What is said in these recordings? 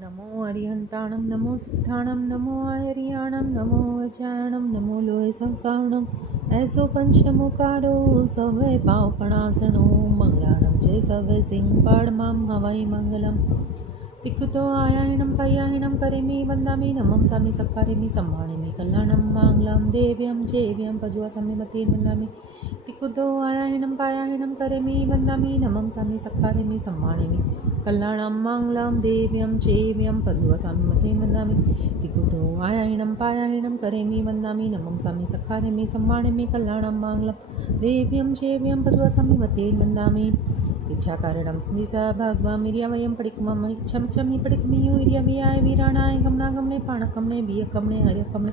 नमो अरिहंताणं नमो सिद्धाणं नमो आयरियाणं नमो अजाणं नमो लोय संसारणं ऐसो पंचमुकारो सवै पावपणासणो मंगलाणं जय सवै सिंह पाड़ माम हवाई मंगलम तिकुतो आयाहिणं पयाहिणं करेमि वंदामि नमं सामि सक्कारेमि सम्मानेमि कल्याणं मांगलं देव्यं जेव्यं पजुआ समी मतेन वंदामि तिकुतो आयाहिणं पायाहिणं करेमि वंदामि नमं सामि सक्कारेमि सम्मानेमि कल्याणं मांगलं देव्यं चेव्यं पजुआ समी मतेन वंदामि तिकुतो आयाहिणं पायाहिणं करेमि वंदामि नमं सामि सक्कारेमि सम्मानेमि कल्याणं मांगलं देव्यं चेव्यं पजुआ समी मतेन वंदामि इच्छाकारणं स्निसा भगवा मिरिया वयं पडिकमं इच्छं चमि पडिकमियो इरिया वियाय वीराणाय गमनागमने पाणकमने बियकमने हरियकमने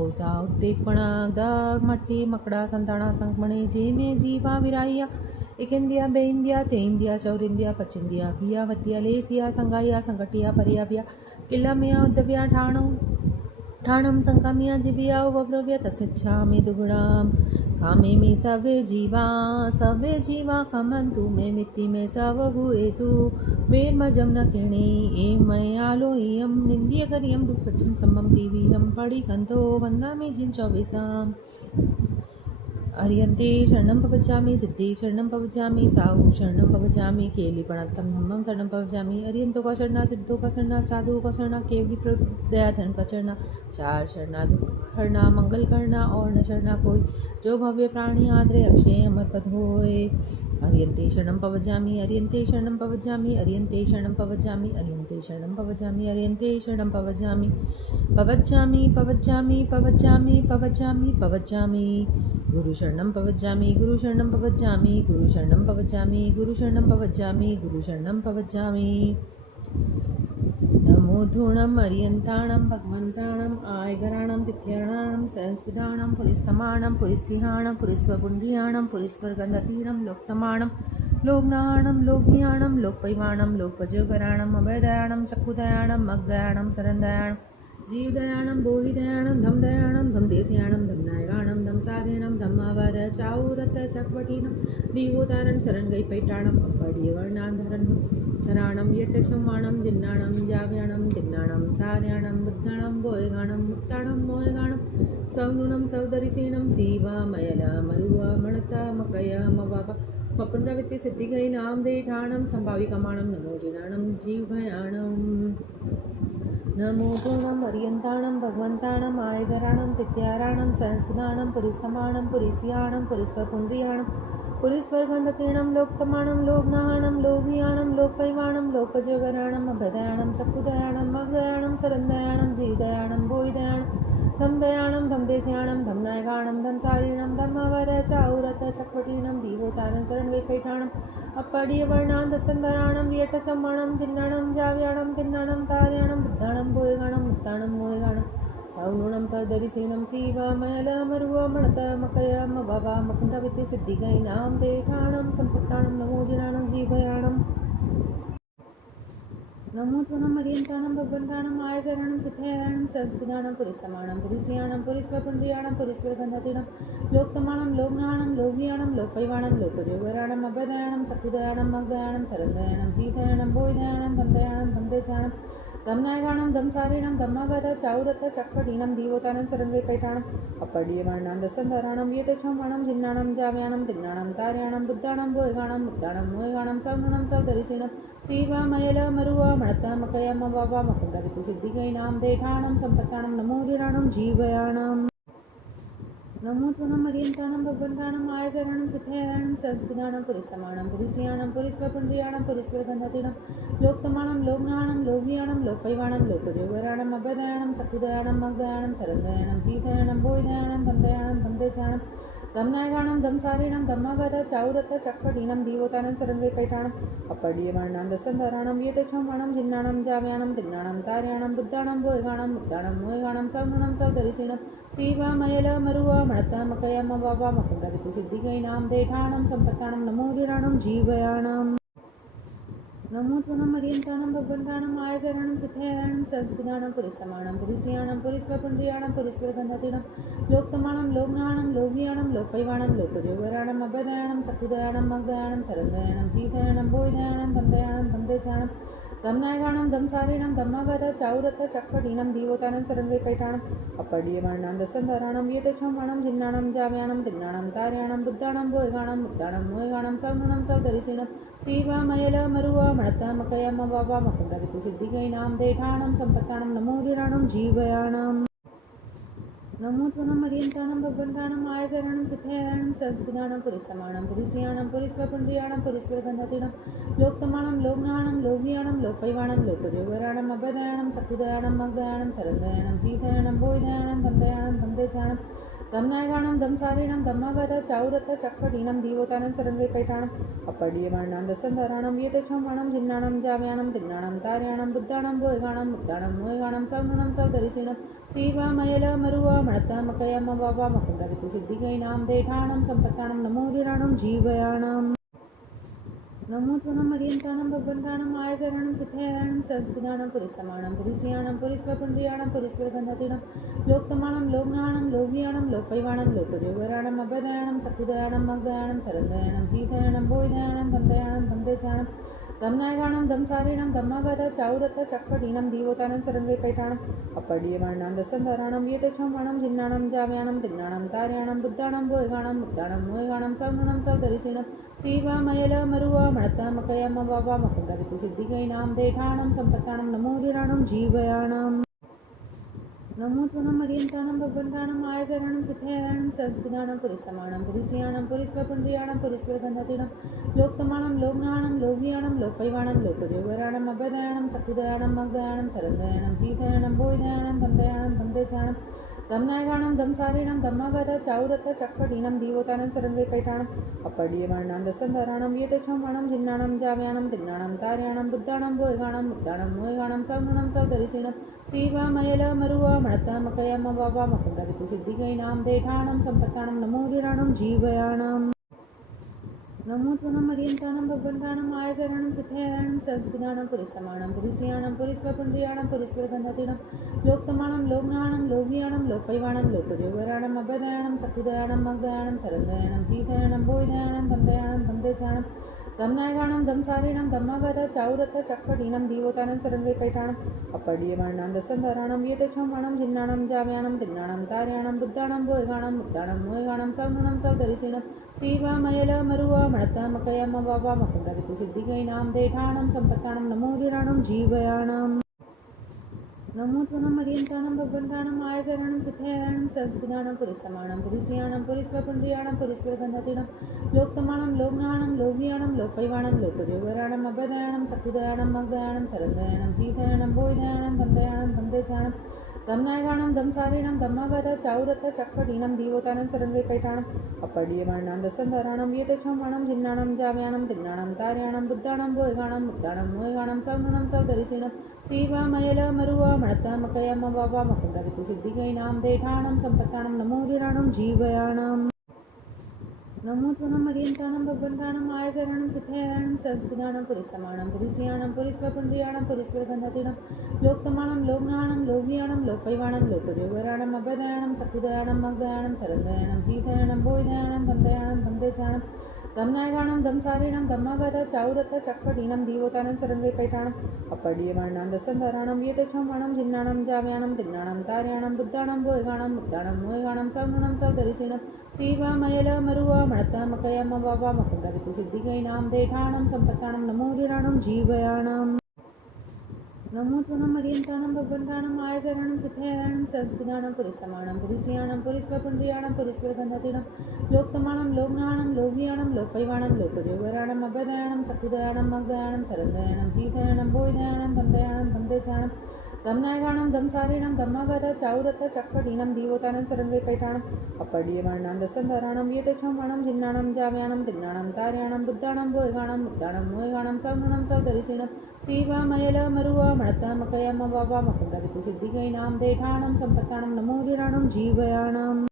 ओसा उत्तेकपणाग दाग मट्टी मकड़ा संताणा संकमणे जे में जीवा विराइया एक इंदिया बे इंदिया ते इंदिया चौर इंदिया पच इंदिया भिया वतिया लेसिया संगाइया संगटिया परिया बिया किला मिया उद्दव्या ठाणम संकामिया जिबिया वब्रव्य तस्मिच्छामि दुगुणाम कामे में सवे जीवा कमंतु मे मित्ति में सव भूएसु वेर्मजम न किणे ए मयालोयम निंद्य करियम दुपच्छम सम्मम तीवीयम पड़ी कंतो वंदामि जिन चौबीसाम अर्यन्ते शरणं पवचामि सिद्धि शरणं पवचामि साहु शरणं पवचामि केली प्रणतम धम्मं शरणं पवचामि अर्यंतो का शरणा सिद्धो का शरणा साधु का शरणा केवली दयाधन का शरणा चार शरणा दुख हरना मंगल करना और न शरणा कोई जो भव्य प्राणी आदरे अक्षय अमर पद होए अर्यन्ते शरणं पवचामि अर्यन्ते शरणं पवचामि अर्यन्ते शरणं पवचामि अर्यन्ते शरणं पवचामि अर्यन्ते शरणं पवचामि पवचामि पवचामि पवचामि पवचामि पवचामि गुरु शरणं पवज्जामि गुरु शरणं पवज्जामि गुरु शरणं पवज्जामि गुरु शरणं पवज्जामि गुरु शरणं पवज्जामि नमो धूणं अर्यन्ताणं भगवन्ताणं आयगराणं तिथ्याणां संस्कृताणां पुरिस्तमाणं पुरिसिंहाणं पुरिस्वपुण्ड्रियाणं पुरिस्वर्गन्धतीणं लोकतमाणं लोकनाहाणं लोकज्ञाणं लोकपैवाणं लोकपजोगराणं अभयदयाणं चक्षुदयाणं मग्दयाणं शरणदयाणं जीवदयाणं बोहिदयाणं धमदयाणं धमदेशयाणं धमनायगाणं धमसारिणं धमावर चाऊरत चकवटीनं दीवोतारण शरणगै पैटाणं अपडियवर्णाधरण धराणं यटचमाणं जिन्नाणं जाव्याणं दिन्नाणं तार्याणं बुद्धाणं बोयगाणं मुक्ताणं मोयगाणं सवनुणं सवदरिचीणं सीवामयल मरुव मणत मकय मवाप मपुण्डवित्ति सिद्धिगै नाम देठाणं संभाविकमाणं नमोजिनाणं जीवभयाणं नमो पूर्णं अर्यन्ताणं भगवन्ताणं आयगराणं तिथ्याराणं संस्कृताणं पुरिस्तमाणं पुरिसियाणं पुरिस्वपुण्ड्रियाणं पुरिस्वर्गन्धतीणं लोकतमाणं लोकनाहाणं लोकभियाणं लोकपैवाणं लोकपजोगराणं अभयदयाणं चक्षुदयाणं मग्दयाणं शरणदयाणं जीवदयाणं बोहिदयाणं धमदयाणं धमदेशयाणं धमनायगाणं धमसारिणं धर्मावर चाऊरत चकवटीणं दीवोतारण शरणगै पैठाणं अपडियवर्णान्धसन्धराणं वियटचम्मणं जिन्नाणं जाव्याणं तिन्नाणं तार्याणं बुद्धाणं बोयगाणं मुक्ताणं मोयगाणं सौनुणं सदरिसीनं सीवमयलमरुव मणत मकय मवावा मकुण्डवित्ति सिद्धिगै नाम देठाणं सम्पत्ताणं नमोजिनाणं जीवयाणं नमो त्वनं अर्यन्ताणं भगवन्ताणं आयगराणं तिथ्याराणं संस्कृताणं पुरिस्तमाणं पुरिसियाणं पुरिस्वपुण्ड्रियाणं पुरिस्वर्गन्धतीणं लोकतमाणं लोकनाहाणं लोकभियाणं लोकपैवाणं लोकपजोगराणं अभयदयाणं चक्षुदयाणं मग्दयाणं शरणदयाणं जीवदयाणं बोहिदयाणं धमदयाणं धमदेशयाणं धमनायगाणं धमसारिणं धम्मावद चाऊरत चकवटीणं दीवोतानं शरणगै पैठाणं अपडियवर्णान्धसन्धराणं यटचमाणं जिन्नाणं जाव्याणं तिन्नाणं तार्याणं बुद्धाणं बोयगाणं मुक्ताणं मोयगाणं सवनुणं सवदरिसीणं सीवामयल मरुव मणत मकय मवावा मकुण्डवित्ति सिद्धिगै नाम देठाणं सम्पत्ताणं नमोजिनाणं जीवयाणं नमो त्वनं अर्यन्ताणं भगवन्ताणं आयगराणं तिथ्याराणं संस्कृताणं पुरिस्तमाणं पुरिसियाणं पुरिस्वपुण्ड्रियाणं पुरिस्वर्गन्धतीणं लोकतमाणं लोकनाहाणं लोकभियाणं लोकपैवाणं लोकपजोगराणं अभयदयाणं चक्षुदयाणं मग्दयाणं शरणदयाणं जीवदयाणं बोहिदयाणं धमदयाणं धमदेशयाणं धमनायगाणं धमसारिणं धम्मावर चाऊरत चकवटीणं दीवोतानं शरणगै पैठाणं अपडियवर्णान्धसन्धराणं यटचमाणं जिन्नाणं जाव्याणं तिन्नाणं तार्याणं बुद्धाणं बोयगाणं मुक्ताणं मोयगाणं सवनुणं सवदरिसीणं सीवमयल मरुव मणत मकय मवावा मकुण्डवित्ति सिद्धिगै नाम देठाणं सम्पत्ताणं नमोजिनाणं जीवयाणं नमो त्वनं अर्यन्ताणं भगवन्ताणं आयगराणं तिथ्याराणं संस्कृताणं पुरिस्तमाणं पुरिसियाणं पुरिस्वपुण्ड्रियाणं पुरिस्वर्गन्धतीणं लोकतमाणं लोकनाहाणं लोकभियाणं लोकपैवाणं लोकपजोगराणं अभयदयाणं चक्षुदयाणं मग्दयाणं शरणदयाणं जीवदयाणं बोहिदयाणं धमदयाणं धमदेशयाणं दमनायगाणं दमसारिणं दम्मवद चाउरत चक्कटीनं दीवोतानं सरंगे पैठाणम् अपड्यमाणां दसंधराणं येतच्छमणं जिन्नाणं जाव्याणं तिन्नाणं तार्याणं बुद्धाणं बोयगाणं मुद्दाणं मोयगाणं सौननं सौदरिसिणं सीवमयल मरुव मणत्तमकयम वावा मकुण्डविति सिद्धिगैनां देठाणं सम्पत्ताणं नमोजिराणं जीवयाणम् नमो त्वनं मरियन्ताणं भगवन्ताणं आयकरणं तिथयाणं संस्कृताणं पुरिस्तमाणं पुरिसियाणं पुरिस्वपुण्ड्रियाणं पुरिस्वरगन्धतीणं लोकतमाणं लोकनाणं लोभियाणं लोकपैवाणं लोकजोगराणं अभयदयाणं चक्षुदयाणं मग्दयाणं सरन्दयाणं जीवदयाणं बोधयाणं दम्दयाणं दम्देशाणं दमनायगाणं दमसारिणं दम्मवद चाउरत चक्कटीनं दीवोतानं सरंगे पैठाणम् अपड्यमाणां दसंधराणं येतच्छमणं जिन्नाणं जाव्याणं तिन्नाणं तार्याणं बुद्धाणं बोयगाणं मुद्दाणं मोयगाणं सौननं सौदरिसिणं सीवमयल मरुव मणत्तमकयम वावा मकुण्डविति सिद्धिगैनां देठाणं सम्पत्ताणं नमोजिराणं जीवयाणम् नमो त्वनं मरियन्ताणं भगवन्ताणं आयकरणं तिथयाणं संस्कृताणं पुरिस्तमाणं पुरिसियाणं पुरिस्वपुण्ड्रियाणं पुरिस्वरगन्धतीणं लोकतमाणं लोकनाणं लोभियाणं लोकपैवाणं लोकजोगराणं अभयदयाणं चक्षुदयाणं मग्दयाणं सरन्दयाणं जीवदयाणं बोधयाणं दम्दयाणं दम्देशाणं दमनायगाणं दमसारिणं दम्मवद चाउरत चक्कटीनं दीवोतानं सरंगे पैठाणम् अपड्यमाणां दसंधराणं येतच्छमणं जिन्नाणं जाव्याणं तिन्नाणं तार्याणं बुद्धाणं बोयगाणं मुद्दाणं मोयगाणं सौननं सौदरिसिणं सीवमयल मरुव मणत्तमकयम वावा मकुण्डविति सिद्धिगैनां देठाणं सम्पत्ताणं नमोजिराणं जीवयाणम् नमो त्वनं मरियन्ताणं भगवन्ताणं आयकरणं तिथयाणं संस्कृताणं पुरिस्तमाणं पुरिसियाणं पुरिस्वपुण्ड्रियाणं पुरिस्वरगन्धतीणं लोकतमाणं लोकनाणं लोभियाणं लोकपैवाणं लोकजोगराणं अभयदयाणं चक्षुदयाणं मग्दयाणं सरन्दयाणं जीवदयाणं बोधयाणं दम्दयाणं दम्देशाणं दमनायगाणं दमसारिणं दम्मवद चाउरत चक्कटीनं दीवोतानं सरंगे पैठाणम् अपड्यमाणां दसंधराणं येतच्छमणं जिन्नाणं जाव्याणं तिन्नाणं तार्याणं बुद्धाणं बोयगाणं मुद्दाणं मोयगाणं सौननं सौदरिसिणं सीवमयल मरुव मणत्तमकयम वावा मकुण्डविति सिद्धिगैनां देठाणं सम्पत्ताणं नमोजिराणं जीवयाणम् नमो त्वनं मरियन्ताणं भगवन्ताणं आयकरणं तिथयाणं संस्कृताणं पुरिस्तमाणं पुरिसियाणं पुरिस्वपुण्ड्रियाणं पुरिस्वरगन्धतीणं लोकतमाणं लोकनाणं लोभियाणं लोकपैवाणं लोकजोगराणं अभयदयाणं चक्षुदयाणं मग्दयाणं सरन्दयाणं जीवदयाणं बोधयाणं दम्दयाणं दम्देशाणं दमनायगाणं दमसारिणं दम्मवद चाउरत चक्कटीनं दीवोतानं सरंगे पैठाणम् अपड्यमाणां दसंधराणं येतच्छमणं जिन्नाणं जाव्याणं तिन्नाणं तार्याणं बुद्धाणं बोयगाणं मुद्दाणं मोयगाणं सौननं सौदरिसिणं सीवमयल मरुव मणत्तमकयम वावा मकुण्डविति सिद्धिगैनां देठाणं सम्पत्ताणं नमोजिराणं जीवयाणम् नमो त्वनं मरियन्ताणं भगवन्ताणं आयकरणं तिथयाणं संस्कृताणं पुरिस्तमाणं पुरिसियाणं पुरिस्वपुण्ड्रियाणं पुरिस्वरगन्धतीणं लोकतमाणं लोकनाणं लोभियाणं लोकपैवाणं लोकजोगराणं अभयदयाणं चक्षुदयाणं मग्दयाणं सरन्दयाणं जीवदयाणं बोधयाणं दम्दयाणं दम्देशाणं दमनायगाणं दमसारिणं दम्मवद चाउरत चक्कटीनं दीवोतानं सरंगे पैठाणम् अपड्यमाणां दसंधराणं येतच्छमणं जिन्नाणं जाव्याणं तिन्नाणं तार्याणं बुद्धाणं बोयगाणं मुद्दाणं मोयगाणं सौननं सौदरिसिणं सीवमयल मरुव मणत्तमकयम वावा मकुण्डविति सिद्धिगैनां देठाणं सम्पत्ताणं नमोजिराणं जीवयाणम् नमो त्वनं मरियन्ताणं भगवन्ताणं आयकरणं तिथयाणं संस्कृताणं पुरिस्तमाणं पुरिसियाणं पुरिस्वपुण्ड्रियाणं पुरिस्वरगन्धतीणं लोकतमाणं लोकनाणं लोभियाणं लोकपैवाणं लोकजोगराणं अभयदयाणं चक्षुदयाणं मग्दयाणं सरन्दयाणं जीवदयाणं बोधयाणं दम्दयाणं दम्देशाणं दमनायगाणं दमसारिणं दम्मवद चाउरत चक्कटीनं दीवोतानं सरंगे पैठाणम् अपड्यमाणां दसंधराणं येतच्छमणं जिन्नाणं जाव्याणं तिन्नाणं तार्याणं बुद्धाणं बोयगाणं मुद्दाणं मोयगाणं सौननं सौदरिसिणं सीवमयल मरुव मणत्तमकयम वावा मकुण्डविति सिद्धिगैनां देठाणं सम्पत्ताणं नमोजिराणं जीवयाणम् नमो त्वनं मरियन्ताणं भगवन्ताणं आयकरणं तिथयाणं संस्कृताणं पुरिस्तमाणं पुरिसियाणं पुरिस्वपुण्ड्रियाणं पुरिस्वरगन्धतीणं लोकतमाणं लोकनाणं लोभियाणं लोकपैवाणं लोकजोगराणं अभयदयाणं चक्षुदयाणं मग्दयाणं सरन्दयाणं जीवदयाणं बोधयाणं दम्दयाणं दम्देशाणं दमनायगाणं दमसारिणं दम्मवद चाउरत चक्कटीनं दीवोतानं सरंगे पैठाणम् अपड्यमाणां दसंधराणं येतच्छमणं जिन्नाणं जाव्याणं तिन्नाणं तार्याणं बुद्धाणं बोयगाणं मुद्दाणं मोयगाणं सौननं सौदरिसिणं सीवमयल मरुव मणत्तमकयम वावा मकुण्डविति सिद्धिगैनां देठाणं सम्पत्ताणं नमोजिराणं जीवयाणम्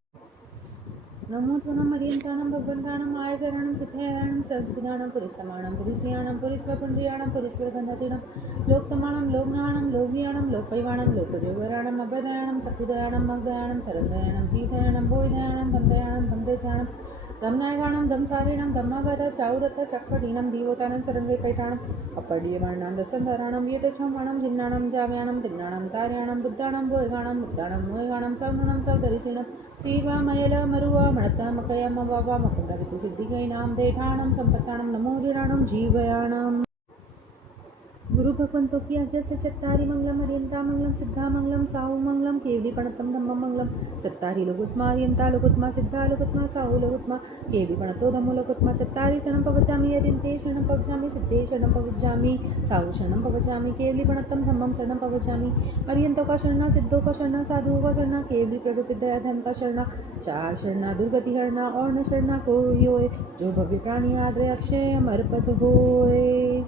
नमो त्वनं मरियन्ताणं भगवन्ताणं आयकरणं तिथयाणं संस्कृताणं पुरिस्तमाणं पुरिसियाणं पुरिस्वपुण्ड्रियाणं पुरिस्वरगन्धतीणं लोकतमाणं लोकनाणं लोभियाणं लोकपैवाणं लोकजोगराणं अभयदयाणं चक्षुदयाणं मग्दयाणं सरन्दयाणं जीवदयाणं बोधयाणं दम्दयाणं दम्देशाणं धम्नायगाणं धम्सारिणं धम्मावर चाउरथ चक्कटीनं दीवोतानं सरंगे पैठाणम् अपड्यवर्णां दसंधराणं व्यतच्छमाणं जिन्नाणं जाव्याणं तिन्नाणं तार्याणं बुद्धाणं भोयगाणं मुद्दाणं मोयगाणं सौननं सौदरिसिनं सीवमयलमरुव मणतमकयमवावा मकुण्डविति सिद्धिगैनां देठाणं सम्पत्ताणं नमो जिराणं जीवयाणम्। गुरु भगवंतों की आज्ञा से चत्तारी मंगलम अरियंता मंगलम सिद्धा मंगलम साहु मंगलम केवली पणतम धम्म मंगलम चत्तारी लोकुत्मा अरियंता लोकुत्मा सिद्धा लोकुत्मा साहु लोकुत्मा केवली पणतो धम्मो लोकुत्मा चत्तारी शरणं पवचामि अरियंते शरणं पवचामि सिद्धे शरणं पवचामि साहु शरणं पवचामि केवली पणतम धम्मम शरणं पवचामि अरियंतों का शरणा सिद्धों का शरणा साधुओं का शरणा केवली प्ररूपित दया धर्म का शरणा चार शरणा दुर्गति हरणा और न शरणा कोई होए जो भव्य प्राणी आद्र अक्षय अमर पद होए।